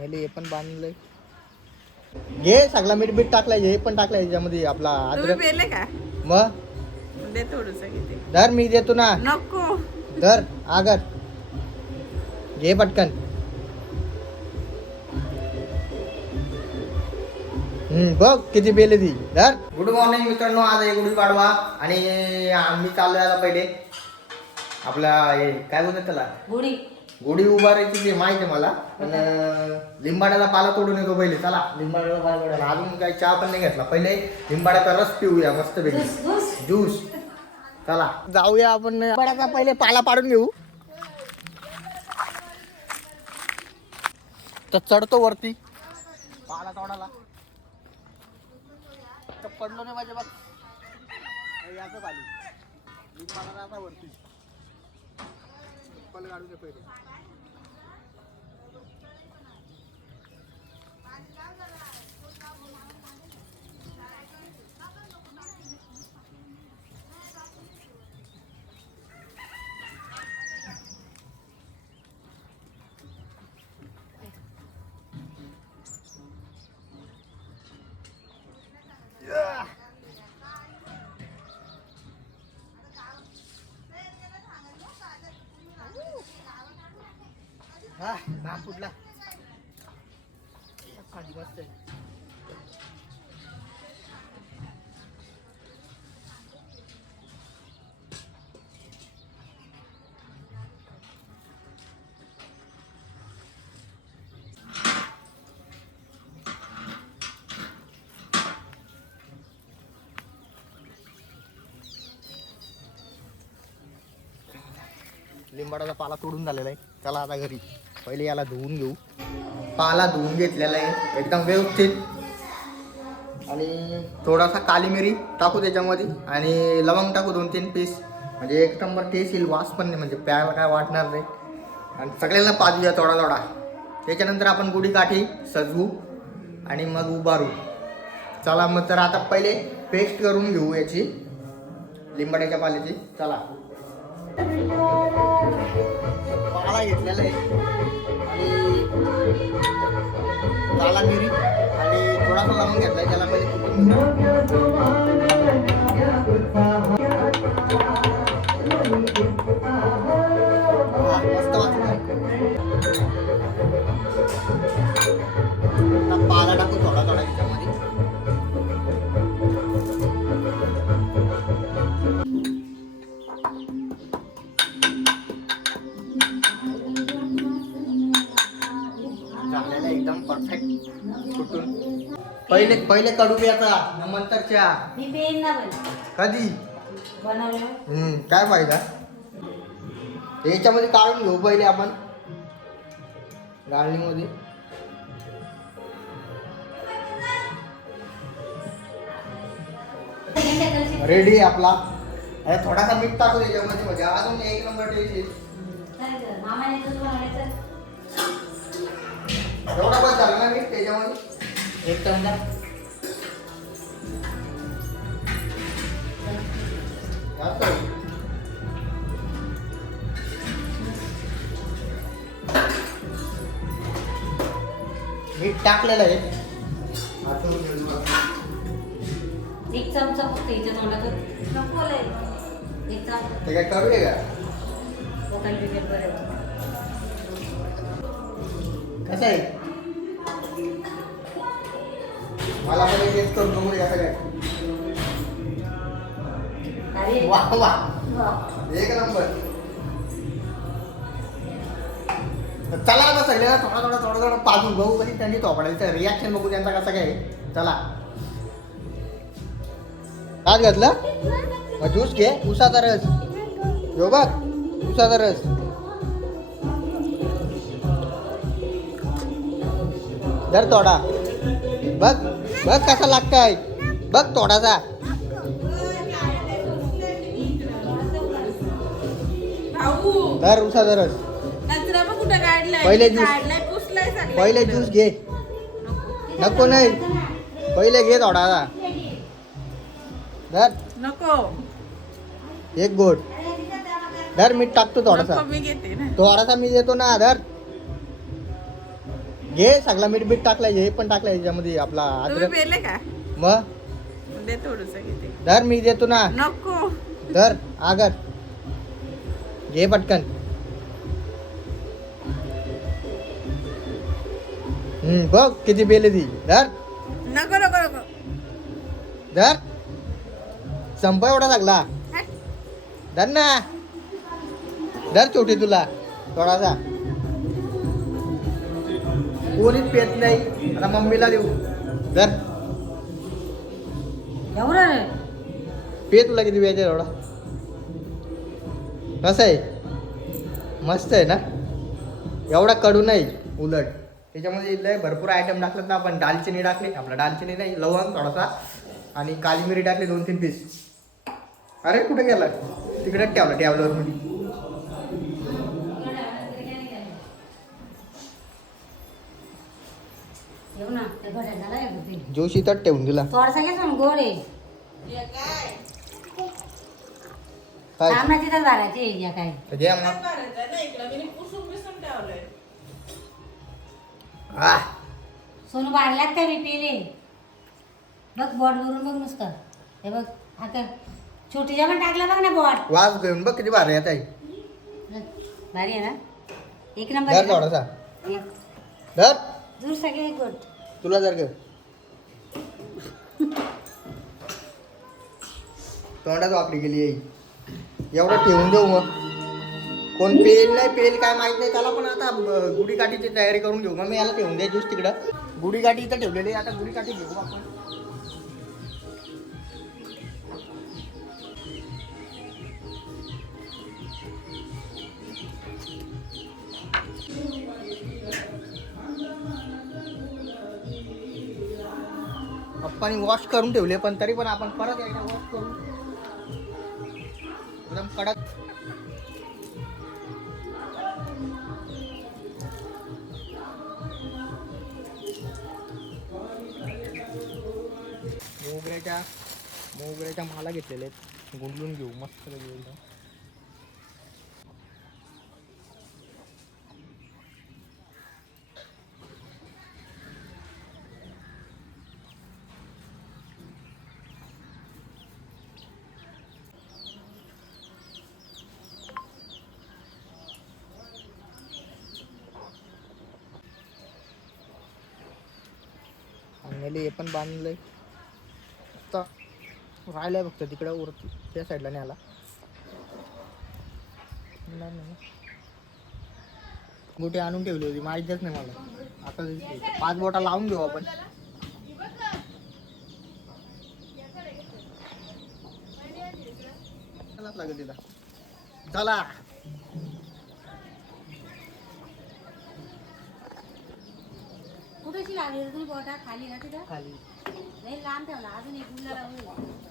Finally हे पण बांधलंय. घे सगळा मीठ बीठ टाकलाय हे पण टाकलाय याच्यामध्ये आपला तुम्ही अद्रक. पेले का? मग? दे थोडस किती धर मी देतो ना. नको. धर आगर. घे पटकन. हम्म बघ किती बेले ती. धर. गुड मॉर्निंग मित्रांनो आज आहे गुढी पाडवा आणि आम्ही चाललोय आता पहिले. आपला हे काय बोलतात त्याला? गुढी. गुढी उभारायची ते माहिती आहे मला. पण लिंबाड्याला पाला तोडून येतो पहिले चला. लिंबाड्याला पाला तोडायला. अजून काही चहा पण नाही घेतला. पहिले लिंबाड्याचा रस पिऊया मस्त पैकी. ज्यूस. चला. जाऊया आपण लिंबाड्याचा पहिले पाला पाडून घेऊ. तर चढतो वरती. पाला तोडाला तर पडलो नाही बघ हे याचं लिंबाडा जाता वरती. falar depois. हा घाम फुटला खाली मस्त लिंबाडाचा पाला तोडून झालेला आहे. चला आता घरी. पहिले याला धुवून घेऊ. पाला धुवून घेतलेला आहे. एकदम व्यवस्थित. आणि थोडासा काली मिरी टाकू त्याच्यामध्ये आणि लवंग टाकू दोन तीन पीस म्हणजे एक नंबर टेस्ट येईल वास पण नाही म्हणजे प्यायला काय वाटणार नाही. आणि सगळ्यांना पाजूया थोडा थोडा. त्याच्यानंतर आपण गुढी काठी सजवू आणि मग उभारू. चला मग तर आता पहिले पेस्ट करून घेऊ याची. लिंबाड्याच्या पाल्याची. चला. पाला घेतलेला आहे. आणि काला मिरी आणि थोडासा लावून घेतलाय त्याला पहिले एकदम परफेक्ट कुठून? पहिले पहिले कडू प्याचा नंतर चहा. मी पेन ना पण कधी? बनवलं? हम्म काय फायदा? याच्यामध्ये काढून घेऊ पहिले आपण. गाळणीमध्ये रेडी आहे आपला. अरे थोडासा मीठ टाकू त्याच्यामध्ये म्हणजे अजून एक नंबर टेस्ट येईल मामाने तुझं बनवायचं एवढा बस झाला ना मीठ त्याच्यामध्ये? एक चमचा. मीठ टाकलेलं आहे. एक चमचा फक्त इथे तोंडातून नको. एक चमचा. ते काय करू का? कसं आहे? मला पण एक काय अरे. वा वा. एक नंबर. चला आता सगळ्यांना थोडा थोडा थोडा थोडा पाजून बघू कधी त्यांनी थोपडायचं. रिॲक्शन बघू त्यांचा कसं काय. चला. काय घातलं? ज्यूस घे. उसाचा रस. यो बघ. उसाचा रस. धर थोडा बघ. बघ कसा लागताय. बघ थोडासा धर उसाचा रस कचरा पण कुठं काढलाय. पहिले ज्यूस. पहिले ज्यूस घे. नको नाही. पहिले घे थोडासा धर. नको. एक गोड. धर मीठ टाकतो थोडासा थोडासा मी देतो ना धर. घे सगळा मीठ बीठ टाकलाय हे पण टाकलाय याच्यामध्ये आपला तुम्ही अद्रक. पेले का? मग? दे थोडस किती धर मी देतो ना. नको. धर आगर. घे पटकन. हम्म बघ किती बेले ती. धर. नको नको नको. धर. संप एवढा लागला हट. धर ना. धर छोटी तुला. थोडासा. कोणीच पेत नाही. आता मम्मीला देऊ. धर. एवढं पे तुला किती व्याज एवढा? कसं आहे? मस्त आहे ना? एवढा कडू नाही उलट. त्याच्यामध्ये लय भरपूर आयटम टाकलेत ना आपण. दालचिनी टाकली. आपला दालचिनी नाही लवंग थोडासा. आणि काली मिरी टाकली दोन तीन पीस अरे कुठे गेला तिकडेच ठेवला टॅबलर का? जोशी तर ठेवून दिला. थोडासा घे सोन गोड आहे. काय? काय सामना तिथं भरायची आहे या काय. तर घे इकडं मी आह, सोनू पेले बघ बॉड भरून बघ नुसतं. हे बघ आता छोटीच्या पण टाकला बघ ना बॉड वास घेऊन बघ किती भारी येत आहे भारी आहे ना? एक नंबर धर आहे ना? थोडासा. एक. धर. दूर सगळे गुड तुला जर घे तोंडात वापरी गेली आई. एवढं ठेवून देऊ मग. कोण पेल नाही पेल काय माहीत नाही. त्याला पण आता गुढीकाठीची गुढी तयारी करून घेऊ मग. मी याला ठेवून द्या तिकडं. गुढीकाठी इथं ठेवलेली आहे, आता गुढी काठी घेऊ आपण. आपण वॉश करून ठेवले पण तरी पण आपण परत एकदा वॉश करू. एकदम कडक. मोगऱ्याच्या मोगऱ्याच्या माला घेतलेल्या आहेत. गुंडलून घेऊ मस्त घेऊ एकदम. राहिले हे पण बांधलंय. आता राहिलंय फक्त तिकडं वरती त्या साईडला नाही नाही नाही. गोटी आणून ठेवली होती माहितीच नाही मला. आता पाच बोटा लावून घेऊ आपण. लागेल तिला. चला. कुठेशी लागली तुम्ही बोटा खाली ना तिथं? खाली. नाही लांब ठेवला अजून एक गुल्ला होईल.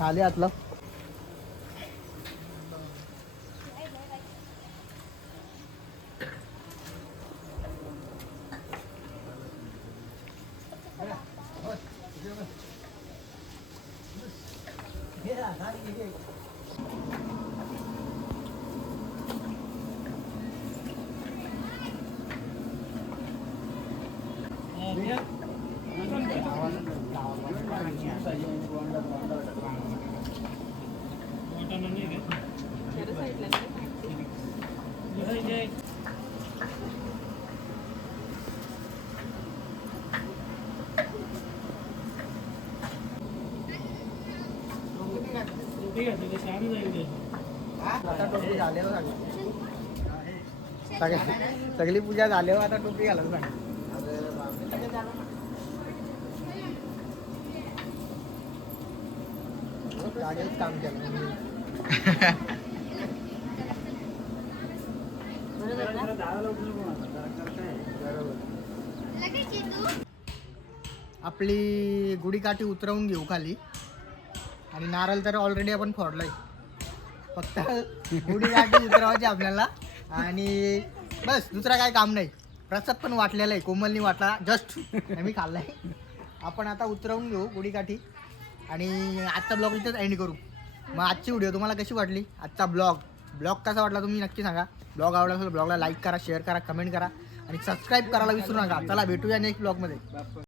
खाली आतलं Yeah साईडला नाही. आता टोपी झाल्यावर सांग सगळी सगळी. पूजा झाल्यावर आता टोपी घालायला सांग. काम केलं. ना आपली गुढीकाठी उतरवून घेऊ खाली. आणि नारळ तर ऑलरेडी आपण फोडलाय. फक्त गुढीकाठी उतरवायची आपल्याला. आणि बस दुसरा काय काम नाही. प्रसाद पण वाटलेला आहे. कोमलनी वाटला जस्ट. मी खाल्लाय. आपण आता उतरवून घेऊ गुढीकाठी आणि आजचा ब्लॉग इथेच एंड करू. मग आजची व्हिडिओ तुम्हाला कशी वाटली? आजचा ब्लॉग. ब्लॉग कसा वाटला तुम्ही नक्की सांगा. ब्लॉग आवडला असेल ब्लॉगला लाईक करा शेअर करा कमेंट करा. आणि सबस्क्राईब करायला विसरू नका. चला भेटूया नेक्स्ट ब्लॉगमध्ये